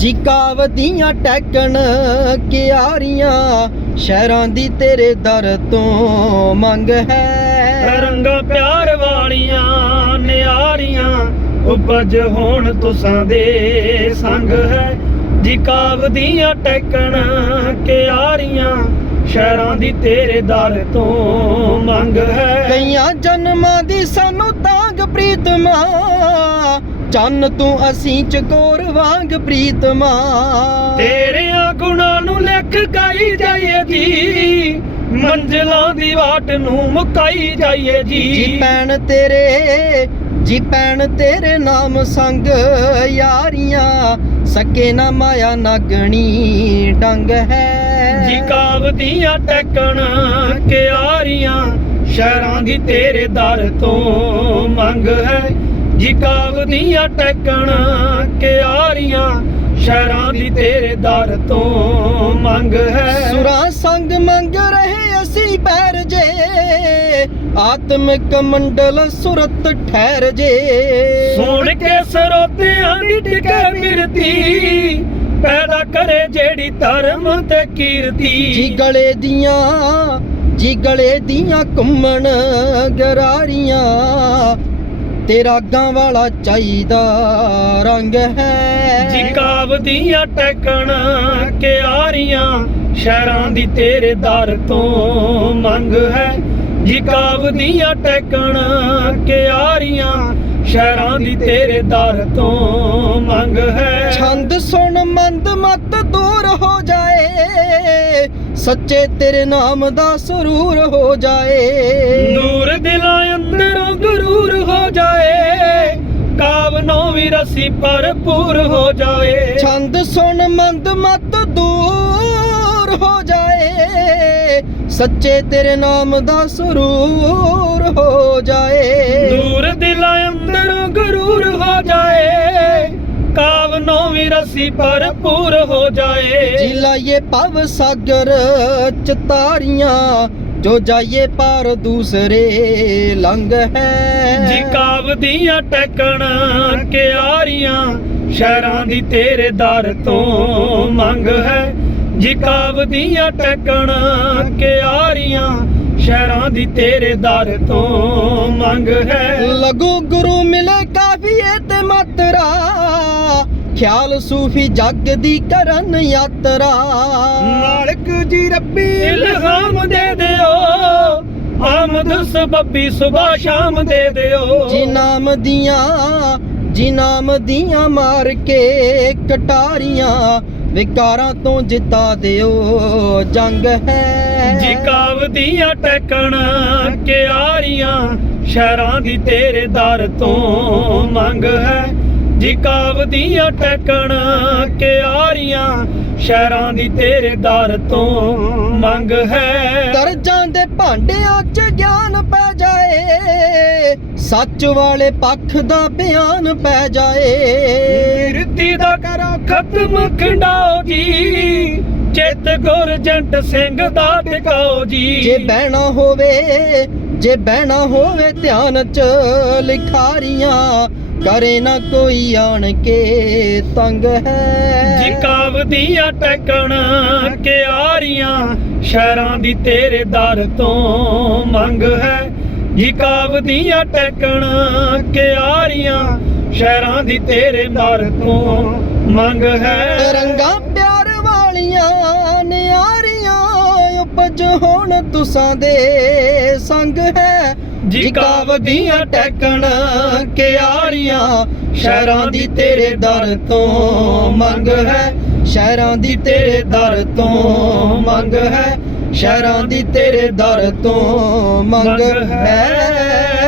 ਜੀ ਕਾਵਦੀਆਂ ਟੈਕਣ ਕਿਆਰੀਆਂ ਸ਼ਹਿਰਾਂ ਦੀ ਤੇਰੇ ਦਰ ਤੋਂ ਮੰਗ ਹੈ। ਰੰਗਾ ਪਿਆਰ ਵਾਲੀਆਂ ਨਿਆਰੀਆਂ ਉਪਜ ਹੋਣ ਤੁਸਾਂ ਦੇ ਸੰਗ ਹੈ। ਜੀ ਕਾਵਦੀਆਂ ਟੈਕਣ ਕਿਆਰੀਆਂ ਸ਼ਹਿਰਾਂ ਦੀ ਤੇਰੇ ਦਰ ਤੋਂ ਮੰਗ ਹੈ। ਕਈਆਂ ਜਨਮਾਂ ਦੀ ਸਾਨੂੰ ਤਾਂਗ ਪ੍ਰੀਤਮਾ ਚੰਨ ਤੂੰ ਅਸੀਂ ਚਕੋਰ ਵਾਂਗ ਪ੍ਰੀਤਮਾ ਤੇਰਿਆਂ ਗੁਣਾਂ ਨੂੰ ਲਿਖ ਗਾਈ ਜਾਈਏ ਜੀ। ਮੰਜ਼ਲਾਂ ਦੀ ਵਾਟ ਨੂੰ ਮੁਕਾਈ ਜਾਈਏ ਜੀ। ਜੀ ਪੈਣ ਤੇਰੇ ਜੀ ਪੈਣ ਤੇਰੇ ਨਾਮ ਸੰਗ ਯਾਰੀਆਂ। ਸਕੇ ਨਾ ਮਾਇਆ ਨਾਗਣੀ ਡੰਗ ਹੈ। ਜੀ ਕਾਵਦੀਆਂ ਟੈਕਣ ਕਿਆਰੀਆਂ ਸ਼ਹਿਰਾਂ ਦੀ ਤੇਰੇ ਦਰ ਤੋਂ ਮੰਗ ਹੈ। ਜੀ ਕਾਵਦੀਆਂ ਟੈਕਣ ਕਿਆਰੀਆਂ ਸ਼ਹਿਰਾਂ ਦੀ ਤੇਰੇ ਦਰ ਤੋਂ ਮੰਗ ਹੈ। ਸੁਰਾਂ ਸੰਗ ਮੰਗ ਰਹੇ ਅਸੀਂ ਪੈਰ ਜੇ ਆਤਮਿਕ ਮੰਡਲ ਸੁਰਤ ਠਹਿਰ ਜੇ। ਸੁਣ ਕੇ ਸਰੋਤਿਆਂ ਦੀ ਟਿਕੇ ਮਿਰਤੀ ਪੈਦਾ ਕਰੇ ਜਿਹੜੀ ਧਰਮ ਤੇ ਕੀਰਤੀ। ਜੀ ਗਲੇ ਦੀਆਂ ਜੀ ਗਲੇ ਦੀਆਂ ਘੁੰਮਣ ਗਰਾਰੀਆਂ ਤੇਰਾ ਗਾਂ ਵਾਲਾ ਚਾਹੀਦਾ ਰੰਗ ਹੈ। ਜੀ ਕਾਵਦੀਆਂ ਟੈਕਣ ਕਿਆਰੀਆਂ ਸ਼ਹਿਰਾਂ ਦੀ ਤੇਰੇ ਦਰ ਤੋਂ ਮੰਗ ਹੈ। ਜੀ ਕਾਵਦੀਆਂ ਟੈਕਣ ਕਿਆਰੀਆਂ ਸ਼ਹਿਰਾਂ ਦੀ ਤੇਰੇ ਦਰ ਤੋਂ ਮੰਗ ਹੈ। ਛੰਦ ਸੁਣ ਮੰਦ ਮਤ ਦੂਰ ਹੋ ਜਾਏ। ਸੱਚੇ ਤੇਰੇ ਨਾਮ ਦਾ ਸਰੂਰ ਹੋ ਜਾਏ। ਨੂਰ ਦਿਲਾਂ ਅੰਦਰੋਂ ਗਰੂਰ ਹੋ ਜਾਏ। ਕਾਵਨੋਂ ਵੀ ਰਸੀ ਭਰਪੂਰ ਹੋ ਜਾਏ। ਛੰਦ ਸੁਣ ਮੰਦ ਮਤ ਦੂਰ ਹੋ ਜਾਏ। ਸੱਚੇ ਤੇਰੇ ਨਾਮ ਦਾ ਸਰੂਰ ਹੋ ਜਾਏ। ਨੂਰ ਦਿਲਾਂ ਅੰਦਰੋਂ ਗਰੂਰ ਹੋ ਜਾਏ। ਰਸੀ ਭਰਪੂਰ ਹੋ ਜਾਏ। ਜੀ ਲਾਈਏ ਭਵ ਸਾਗਰ ਚਤਾਰੀਆਂ ਜੋ ਜਾਈਏ ਪਰ ਦੂਸਰੇ ਲੰਘ ਹੈ। ਜੀ ਕਾਵਦੀਆਂ ਟੈਕਣ ਕਿਆਰੀਆਂ ਸ਼ਹਿਰਾਂ ਦੀ ਤੇਰੇ ਦਰ ਤੋਂ ਮੰਗ ਹੈ। ਜੀ ਕਾਵਦੀਆਂ ਟੈਕਣ ਕਿਆਰੀਆਂ ਸ਼ਹਿਰਾਂ ਦੀ ਤੇਰੇ ਦਰ ਤੋਂ ਮੰਗ ਹੈ। ਲਗੂ ਗੁਰੂ ਮਿਲੇ ਕਾਫੀਏ ਤੇ ਮਾਤਰਾ ਖਿਆਲ ਸੂਫੀ ਜਗ ਦੀ ਕਰਨ ਯਾਤਰਾ। ਮਾਲਕ ਜੀ ਰੱਬੀ ਇਲਹਾਮ ਦੇ ਦਿਓ ਆਮਦ ਸਬੱਬੀ ਸੁਬਾ ਸ਼ਾਮ ਦੇ ਦਿਓ। ਜੀ ਨਾਮ ਦੀਆਂ ਜੀ ਨਾਮ ਦੀਆਂ ਮਾਰ ਕੇ ਕਟਾਰੀਆਂ ਵਿਕਾਰਾਂ ਤੋਂ ਜਿਤਾ ਦਿਓ ਜੰਗ ਹੈ। ਜੀ ਕਾਵਦੀਆਂ ਟੈਕਣ ਕਿਆਰੀਆਂ ਸ਼ਹਿਰਾਂ ਦੀ ਤੇਰੇ ਦਰ ਤੋਂ ਮੰਗ ਹੈ। ਜੀ ਕਾਵਦੀਆਂ ਟੈਕਣ ਕਿਆਰੀਆਂ ਸ਼ਹਿਰਾਂ ਦੀ ਤੇਰੇ ਦਰ ਤੋਂ ਮੰਗ ਹੈ। ਦਰਜਾਂ ਦੇ ਭਾਂਡਿਆਂ 'ਚ ਗਿਆਨ ਪੈ ਜਾਏ ਸੱਚ ਵਾਲੇ ਪੱਖ ਦਾ ਬਿਆਨ ਪੈ ਜਾਏ। ਖਤਮ ਖੰਡਾਓ ਜੀ। ਚਿੱਤ ਗੁਰਜੰਟ ਸਿੰਘ ਦਾ ਟਿਕਾਓ ਜੀ। ਜੇ ਬਹਿਣਾ ਹੋਵੇ ਜੇ ਬਹਿਣਾ ਹੋਵੇ ਧਿਆਨ 'ਚ ਲਿਖਾਰੀਆਂ ਕਰੇ ਨਾ ਕੋਈ ਆਣ ਕੇ ਤੰਗ ਹੈ। ਜੀ ਕਾਵਦੀਆਂ ਟੈਕਣ ਕਿਆਰੀਆਂ ਸ਼ਹਿਰਾਂ ਦੀ ਤੇਰੇ ਦਰ ਤੋਂ ਮੰਗ ਹੈ। ਜੀ ਕਾਵਦੀਆਂ ਟੈਕਣ ਕਿਆਰੀਆਂ ਸ਼ਹਿਰਾਂ ਦੀ ਤੇਰੇ ਦਰ ਤੋਂ ਮੰਗ ਹੈ। ਰੰਗਾ ਪਿਆਰ ਵਾਲੀਆਂ ਨਿਆਰੀਆਂ ਉਪਜ ਹੋਣ ਤੁਸਾਂ ਦੇ ਸੰਗ ਹੈ। ਜੀ ਕਾਵਦੀਆਂ ਟੈਕਣ ਕਿਆਰੀਆਂ ਸ਼ਹਿਰਾਂ ਦੀ ਤੇਰੇ ਦਰ ਤੋਂ ਮੰਗ ਹੈ। ਸ਼ਹਿਰਾਂ ਦੀ ਤੇਰੇ ਦਰ ਤੋਂ ਮੰਗ ਹੈ। ਸ਼ਹਿਰਾਂ ਦੀ ਤੇਰੇ ਦਰ ਤੋਂ ਮੰਗ ਹੈ।